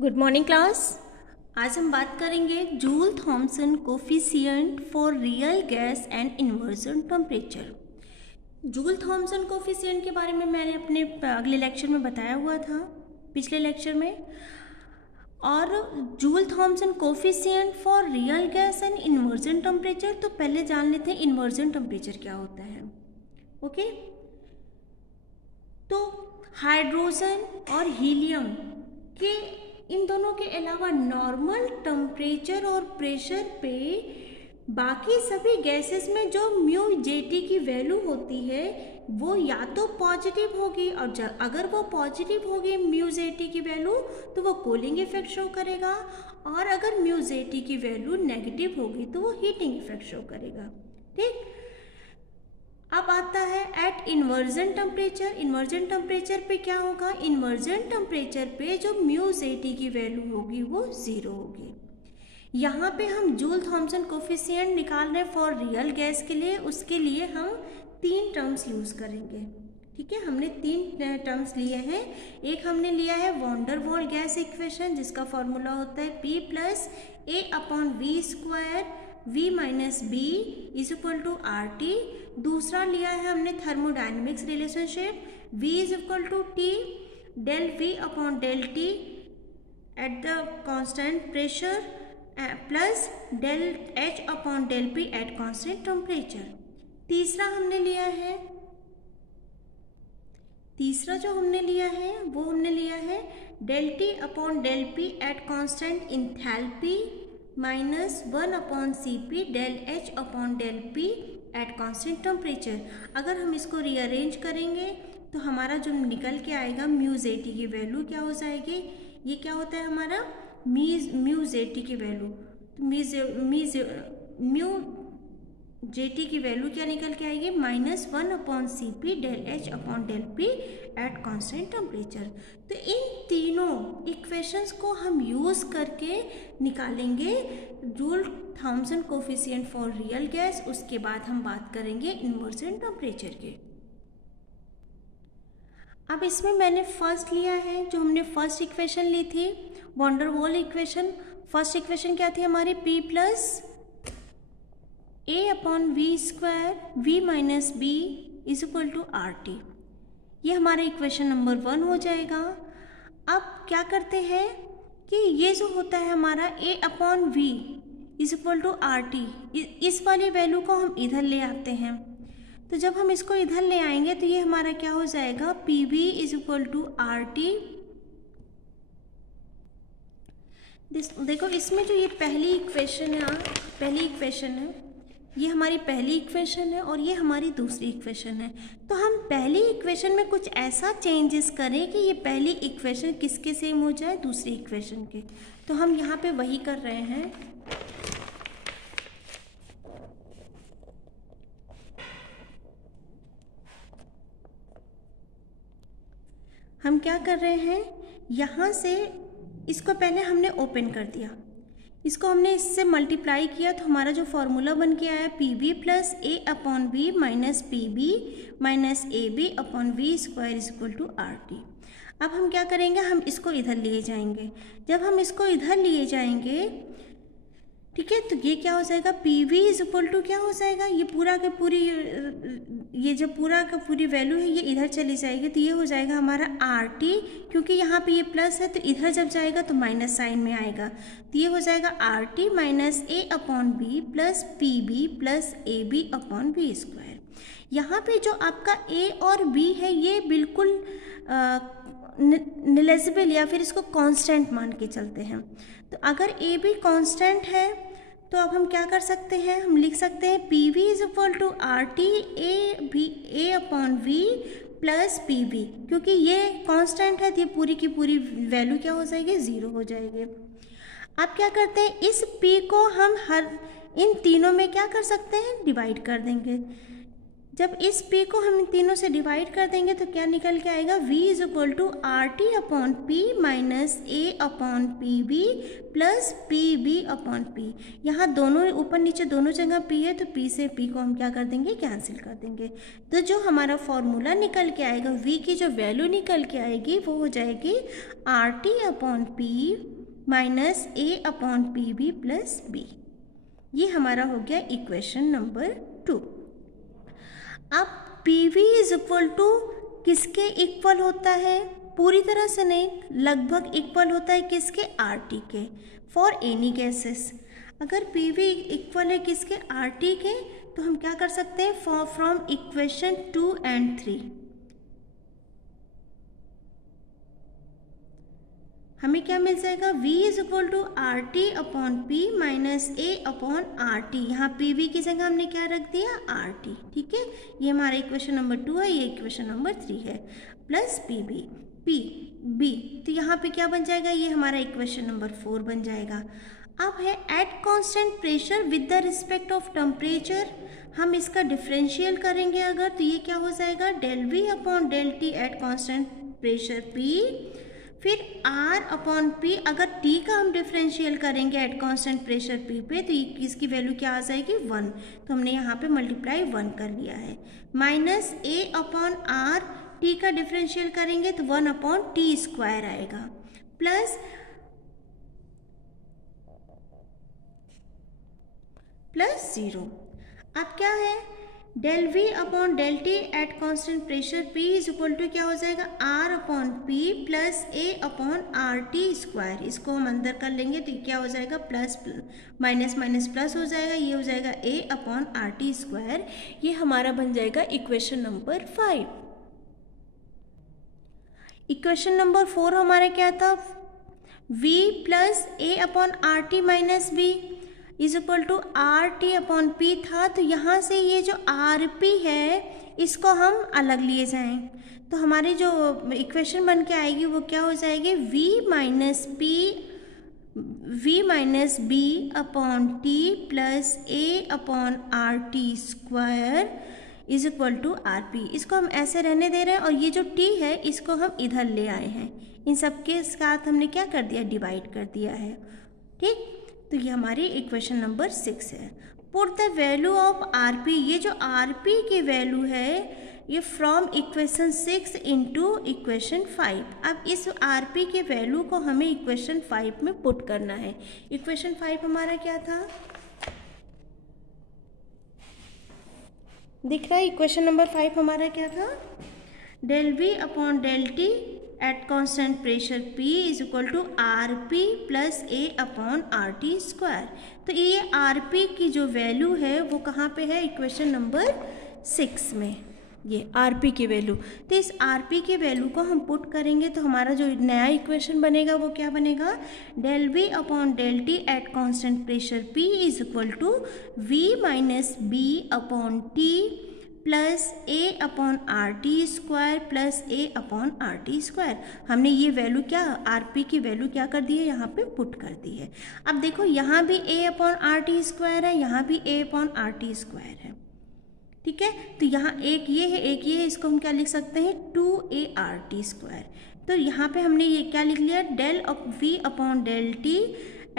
Good morning class. आज हम बात करेंगे Joule Thomson coefficient for real gas and inversion temperature. Joule Thomson coefficient के बारे में मैंने अपने अगले लेक्चर में बताया हुआ था, पिछले लेक्चर में। और Joule Thomson coefficient for real gas and inversion temperature, तो पहले जान लेते हैं इन्वर्जन टेम्परेचर क्या होता है। ओके, तो हाइड्रोजन और हीलियम के इन दोनों के अलावा नॉर्मल टेम्परेचर और प्रेशर पे बाकी सभी गैसेस में जो म्यू जेटी की वैल्यू होती है वो या तो पॉजिटिव होगी, और अगर वो पॉजिटिव होगी म्यू जेटी की वैल्यू तो वो कूलिंग इफेक्ट शो करेगा, और अगर म्यू जेटी की वैल्यू नेगेटिव होगी तो वो हीटिंग इफेक्ट शो करेगा। ठीक, अब आता है at inversion temperature. Inversion temperature पे क्या होगा? इन्वर्जन टेम्परेचर पे जो म्यू जेटी की वैल्यू होगी वो 0 होगी। यहाँ पे हम जूल थॉमसन कोफिशिएंट निकाल रहे हैं फॉर रियल गैस के लिए। उसके लिए हम 3 टर्म्स यूज करेंगे। ठीक है, हमने 3 टर्म्स लिए हैं। एक हमने लिया है van der Waals gas equation, जिसका फॉर्मूला होता है P + A/V² V - B = RT। दूसरा लिया है हमने thermodynamics relationship V = T del V/del T at the constant pressure plus del H/del P at constant temperature. तीसरा जो हमने लिया है वो हमने लिया है del T/del P at constant enthalpy minus 1/Cp del H/del P at constant temperature. अगर हम इसको रीअरेंज करेंगे तो हमारा जो निकल के आएगा म्यू जेटी की वैल्यू क्या हो जाएगी? ये क्या होता है हमारा म्यू जेटी की वैल्यू। म्यू जेटी की वैल्यू क्या निकल के आएगी? -1/Cp del H/del P at constant temperature. तो इन तीनों इक्वेशंस को हम यूज करके निकालेंगे Joule Thomson coefficient for real gas. उसके बाद हम बात करेंगे इन्वर्जन टेम्परेचर के। अब इसमें मैंने फर्स्ट लिया है, जो हमने फर्स्ट इक्वेशन ली थी van der Waals equation. First equation क्या थी हमारी? P + A/V² V - B = RT। ये हमारा इक्वेशन नंबर 1 हो जाएगा। अब क्या करते हैं कि ये जो होता है हमारा A/V = RT, इस वाली वैल्यू को हम इधर ले आते हैं। तो जब हम इसको इधर ले आएंगे तो ये हमारा क्या हो जाएगा? PV = RT। देखो इसमें जो ये पहली इक्वेशन है, ये हमारी पहली इक्वेशन है और ये हमारी दूसरी इक्वेशन है। तो हम पहली इक्वेशन में कुछ ऐसा चेंजेस करें कि ये पहली इक्वेशन किसके सेम हो जाए? दूसरी इक्वेशन के। तो हम यहाँ पे वही कर रहे हैं। हम क्या कर रहे हैं, यहाँ से इसको पहले हमने ओपन कर दिया, इसको हमने इससे मल्टीप्लाई किया तो हमारा जो फॉर्मूला बन के आया PV + A/V - PB - AB/V² = RT। अब हम क्या करेंगे? हम इसको इधर लिए जाएंगे। जब हम इसको इधर लिए जाएंगे, ठीक है, तो ये क्या हो जाएगा? PV = क्या हो जाएगा? ये पूरा का पूरी वैल्यू है ये इधर चली जाएगी, तो ये हो जाएगा हमारा RT। क्योंकि यहाँ पे ये प्लस है तो इधर जब जाएगा तो माइनस साइन में आएगा, तो ये हो जाएगा RT - A/V + PB + AB/V²। यहाँ पे जो आपका A और B है ये बिल्कुल निलेजिबल या फिर इसको कांस्टेंट मान के चलते हैं। तो अगर AB कांस्टेंट है तो अब हम क्या कर सकते हैं? हम लिख सकते हैं PV = RT A/V + PB। क्योंकि ये कांस्टेंट है तो ये पूरी की पूरी वैल्यू क्या हो जाएगी? 0 हो जाएगी। अब क्या करते हैं, इस P को हम इन तीनों में क्या कर सकते हैं? डिवाइड कर देंगे। जब इस P को हम तीनों से डिवाइड कर देंगे तो क्या निकल के आएगा, V is equal to R T upon P minus A upon P B plus P B upon P. यहाँ दोनों ऊपर नीचे दोनों जगह P है तो P से P को हम क्या कर देंगे, कैंसिल कर देंगे। तो जो हमारा फॉर्मूला निकल के आएगा, V की जो वैल्यू निकल के आएगी वो हो जाएगी R T upon P minus A upon P B plus B. ये हमारा हो गया इक्वेशन नंबर 2। अब PV इज इक्वल टू किसके इक्वल होता है, पूरी तरह से नहीं, लगभग इक्वल होता है किसके, RT के, फॉर एनी गैसेस। अगर PV इक्वल है किसके, RT के, तो हम क्या कर सकते हैं, फ्रॉम इक्वेशन 2 and 3 हमें क्या मिल जाएगा, V is equal to R T upon P minus A upon R T. यहाँ पी वी की जगह हमने क्या रख दिया, आर टी। ठीक है, ये हमारा इक्वेशन नंबर 2 है, ये इक्वेशन नंबर 3 है, plus P B P B. तो यहाँ पे क्या बन जाएगा, ये हमारा इक्वेशन नंबर 4 बन जाएगा। अब है eight constant pressure with the respect of temperature. हम इसका डिफरेंशियल करेंगे अगर, तो ये क्या हो जाएगा, del V upon del T at constant pressure P, फिर R अपॉन P। अगर T का हम डिफरेंशियल करेंगे एट कांस्टेंट प्रेशर P पे, तो इसकी वैल्यू क्या आ जाएगी, 1। तो हमने यहाँ पे मल्टीप्लाई 1 कर लिया है। Minus A upon R, T का डिफरेंशियल करेंगे तो 1 अपॉन टी स्क्वायर आएगा, प्लस 0। अब क्या है, del V upon del T at constant pressure P is equal to क्या हो जाएगा, R upon P plus A upon R T square. इसको हम अंदर कर लेंगे तो क्या हो जाएगा, प्लस माइनस माइनस प्लस हो जाएगा, ये हो जाएगा A upon R T square. ये हमारा बन जाएगा इक्वेशन नंबर 5। इक्वेशन नंबर 4 हमारा क्या था, V plus A upon R T minus B is equal to R T upon P था। तो यहाँ से ये जो आर पी है इसको हम अलग लिए जाएं तो हमारी जो इक्वेशन बन के आएगी वो क्या हो जाएगी, V minus B upon T plus A upon R T square is equal to R P. इसको हम ऐसे रहने दे रहे हैं और ये जो टी है इसको हम इधर ले आए हैं, इन सबके साथ हमने क्या कर दिया, डिवाइड कर दिया है। ठीक, तो ये हमारी इक्वेशन नंबर 6 है। Put the value of R P, ये जो आर पी की वैल्यू है ये फ्रॉम इक्वेशन 6 इंटू इक्वेशन 5। अब इस आर पी के वैल्यू को हमें इक्वेशन 5 में पुट करना है। इक्वेशन 5 हमारा क्या था, दिख रहा है, इक्वेशन नंबर 5 हमारा क्या था, del V upon del T at constant pressure P is equal to R P plus A upon R T square. तो ये आर पी की जो वैल्यू है वो कहाँ पे है, इक्वेशन नंबर 6 में, ये आर पी की वैल्यू। तो इस आर पी की वैल्यू को हम पुट करेंगे तो हमारा जो नया इक्वेशन बनेगा वो क्या बनेगा, del V upon del T at constant pressure P is equal to V minus B upon T plus A upon R T square plus A upon R T square. हमने ये वैल्यू क्या, R P की value क्या कर दी है, यहाँ पे put कर दी है। अब देखो यहाँ भी ए अपॉन आर टी स्क्वायर है, यहाँ भी ए अपॉन आर टी स्क्वायर है। ठीक है, तो यहाँ एक ये है एक ये है, इसको हम क्या लिख सकते हैं, 2ART स्क्वायर। तो यहाँ पे हमने ये क्या लिख लिया, del V upon del T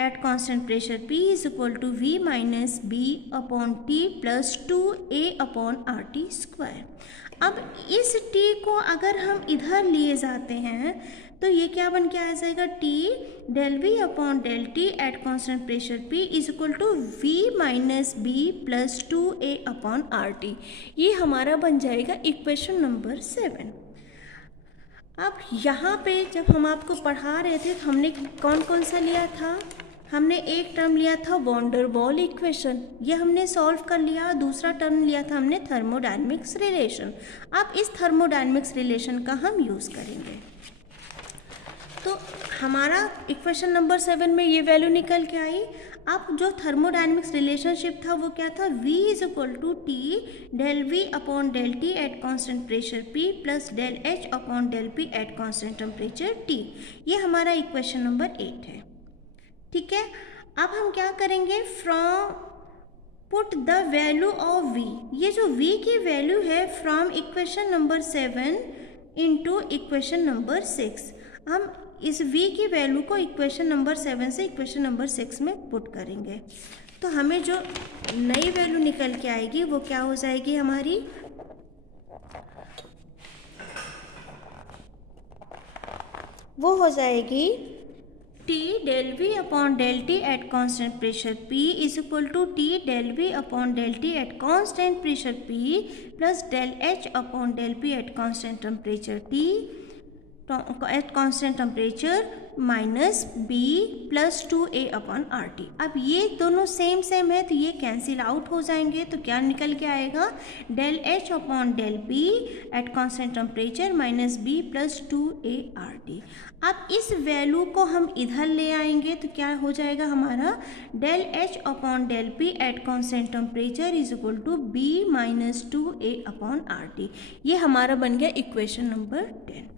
at constant pressure P is equal to V minus B upon T plus 2A upon R T square. अब इस T को अगर हम इधर लिए जाते हैं तो ये क्या बन के आ जाएगा, T del V upon del T at constant pressure P is equal to V minus B plus 2A upon R T. ये हमारा बन जाएगा इक्वेशन नंबर 7। अब यहाँ पे जब हम आपको पढ़ा रहे थे तो हमने कौन कौन सा लिया था, हमने एक टर्म लिया था वॉन डेर वाल इक्वेशन, ये हमने सॉल्व कर लिया। दूसरा टर्म लिया था हमने थर्मोडायनेमिक्स रिलेशन। अब इस थर्मोडायनेमिक्स रिलेशन का हम यूज़ करेंगे। तो हमारा इक्वेशन नंबर 7 में ये वैल्यू निकल के आई। अब जो थर्मोडायनेमिक्स रिलेशनशिप था वो क्या था, V is equal to T del V upon del T at constant pressure P plus del H upon del P at constant temperature T। ये हमारा इक्वेशन नंबर 8 है। ठीक है, अब हम क्या करेंगे, put the value of v, ये जो v की वैल्यू है from equation number 7 into equation number 6, हम इस v की वैल्यू को इक्वेशन नंबर 7 से इक्वेशन नंबर 6 में पुट करेंगे। तो हमें जो नई वैल्यू निकल के आएगी वो क्या हो जाएगी हमारी, वो हो जाएगी T del V upon del T at constant pressure P is equal to T del V upon del T at constant pressure P plus del H upon del P at constant temperature T at constant temperature minus B plus 2A upon RT। अब ये दोनों same है तो ये cancel out हो जाएंगे, तो क्या निकल के आएगा, del H upon del B at constant temperature minus B plus 2A RT। अब इस वैल्यू को हम इधर ले आएंगे तो क्या हो जाएगा हमारा, del H upon del P at constant temperature is equal to B minus 2A upon RT। ये हमारा बन गया इक्वेशन नंबर 10।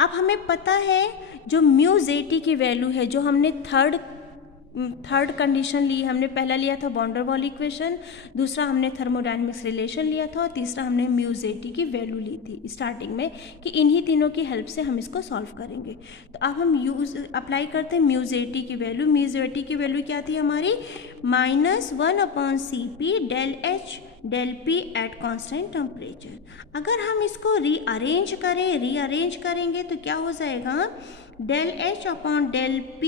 अब हमें पता है जो म्यू जेटी की वैल्यू है, जो हमने थर्ड कंडीशन ली, हमने पहला लिया था वॉन डेर वाल इक्वेशन, दूसरा हमने थर्मोडायनेमिक्स रिलेशन लिया था और तीसरा हमने म्यू जेटी की वैल्यू ली थी स्टार्टिंग में कि इन्हीं तीनों की हेल्प से हम इसको सॉल्व करेंगे। तो अब हम अप्लाई करते हैं म्यू जेटी की वैल्यू। म्यू जेटी की वैल्यू क्या थी हमारी, -1/Cp del H del P at constant temperature. अगर हम इसको रीअरेंज करेंगे तो क्या हो जाएगा, del H upon del P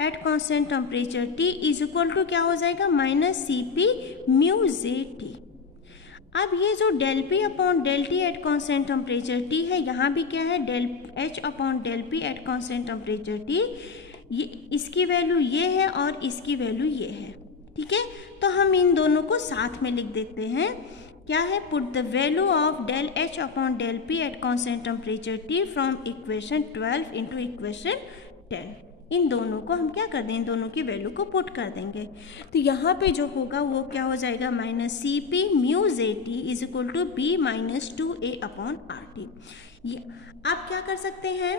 at constant temperature T is equal to क्या हो जाएगा, -Cp म्यू Zt। अब ये जो del P upon del T eight constant temperature T है, यहाँ भी क्या है, del H upon del P at constant temperature T, ये इसकी वैल्यू ये है और इसकी वैल्यू ये है, ठीक है। तो हम इन दोनों को साथ में लिख देते हैं, क्या है, put the value of del H upon del P at constant temperature T from equation 12 into equation 10। इन दोनों को हम क्या कर दें, इन दोनों की वैल्यू को पुट कर देंगे। तो यहाँ पे जो होगा वो क्या हो जाएगा, -Cp mu Zt is equal to B minus 2A upon RT। ये आप क्या कर सकते हैं,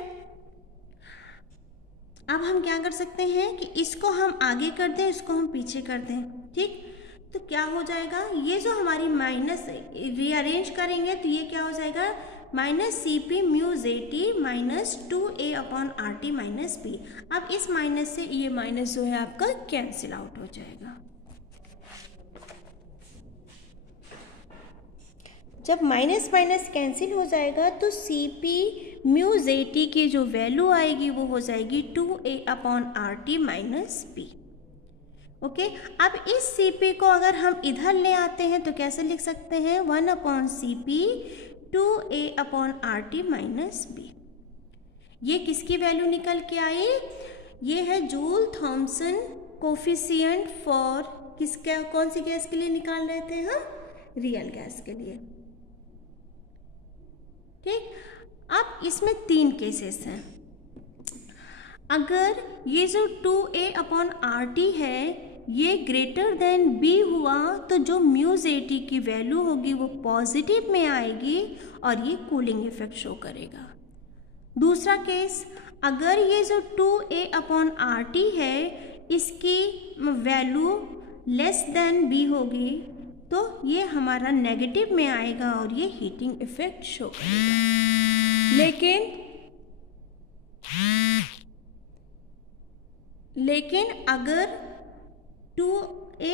अब हम क्या कर सकते हैं कि इसको हम आगे कर दें, इसको हम पीछे कर दें, ठीक। तो क्या हो जाएगा, ये जो हमारी माइनस रीअरेंज करेंगे तो ये क्या हो जाएगा, -Cp mu Zt minus 2A upon RT minus B। अब इस माइनस से ये माइनस जो है आपका कैंसिल आउट हो जाएगा। जब माइनस माइनस कैंसिल हो जाएगा तो Cp म्यू Zt की जो वैल्यू आएगी वो हो जाएगी 2A upon RT minus B। Okay, अब इस Cp को अगर हम इधर ले आते हैं तो कैसे लिख सकते हैं, 1/Cp 2A upon RT minus B। ये किसकी वैल्यू निकल के आई, ये है जूल थॉमसन कोफिशिएंट फॉर किसका, कौन सी गैस के लिए निकाल रहे थे हम, रियल गैस के लिए, ठीक। अब इसमें 3 केसेस हैं। अगर ये जो 2A अपॉन RT है ये ग्रेटर देन B हुआ तो जो म्यू Zt की वैल्यू होगी वो पॉजिटिव में आएगी और ये कूलिंग इफेक्ट शो करेगा। दूसरा केस, अगर ये जो 2A अपॉन RT है इसकी वैल्यू लेस देन B होगी तो ये हमारा नेगेटिव में आएगा और ये हीटिंग इफेक्ट शो करेगा। लेकिन अगर 2A